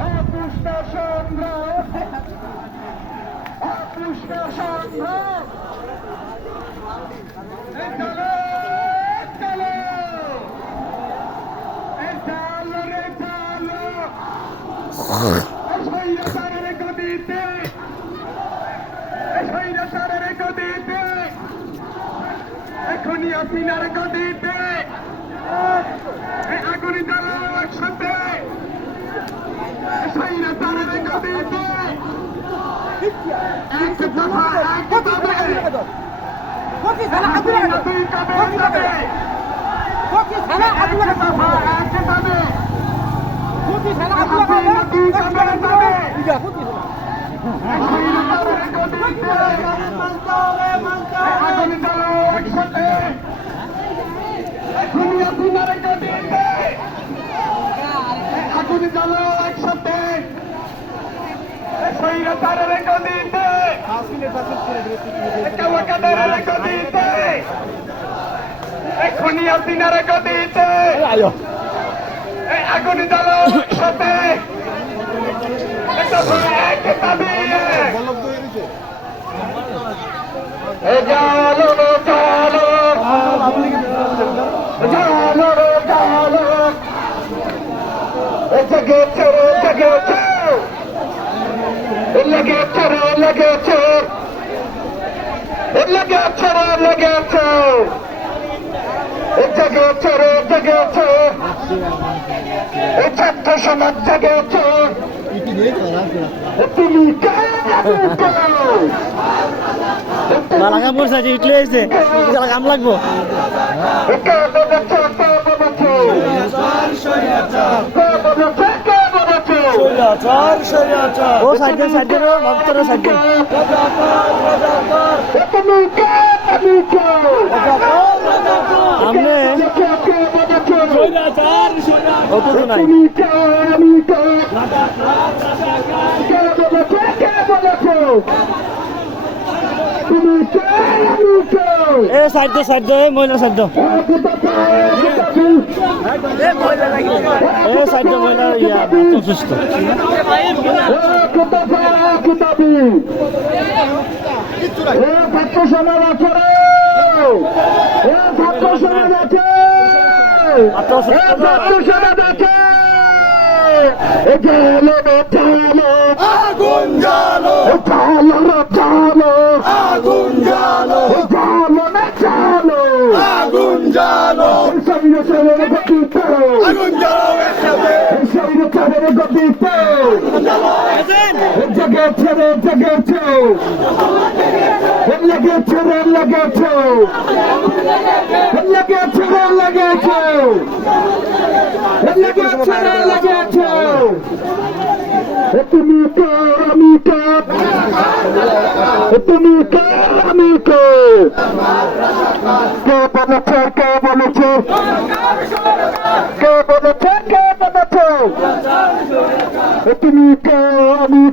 অপুষ্ট সংগ্রাম অপুষ্ট সংগ্রাম এই চলো চলো এই চলো রে চলো এই স্বৈরাচারের গদিতে এই স্বৈরাচারের গদিতে এখনই আসিনার গদিতে এই আগুনি জ্বালাও একসাথে স্বৈরাচারের গদিতে এক দফা এক দাবে ফকির থানা আব্দুল হাসিনা দুই কাঁধে দাবে ফকির থানা আব্দুল এক দফা এক দাবে ফকির থানা আব্দুল হাসিনা দুই কাঁধে দাবে ইয়া ফকির স্বৈরাচারের গদিতে আগুনি একসাথে এখনই আসিনার গদিতে আগুনি জ্বালাও একসাথে স্বৈরাচারের গদিতে কাওয়াকাদের গদিতে এখনই আসিনার গদিতে এই আগুনি জ্বালাও একসাথে এটা এক দাবি জালো জালো জালো জালো জগেছে লেগেছে রে লেগেছে। লেগেছে রে লেগেছে। জগেছে রে জগেছে। ছাত্র সমাজ জগেছে। তুমি লাগা পড়ছে কাম লাগবো। ও সাইড সাইড ভক্তরা সাইড আমনে অত তো নাই। তুমি এ সাইড দে সাইড দে মহিলা সাইড দে। এ সাইড দে মহিলা ইয়া অসুস্থ। ছাত্র সমাজ আছে। এ ছাত্র সমাজ আছে। এ ছাত্র সমাজ আছে। এ আগুন জ্বালো একসাথে এই শরীরে শরীরে গতিতে জগেছে রে জগেছে লেগেছে রে লেগেছে লেগেছে রে লেগেছে লেগেছে তুমি কে আমি কে তুমি কে আমি কে কে বলেছে কে বলেছে? কে বলেছে কে বলেছে? তুমি কে আমি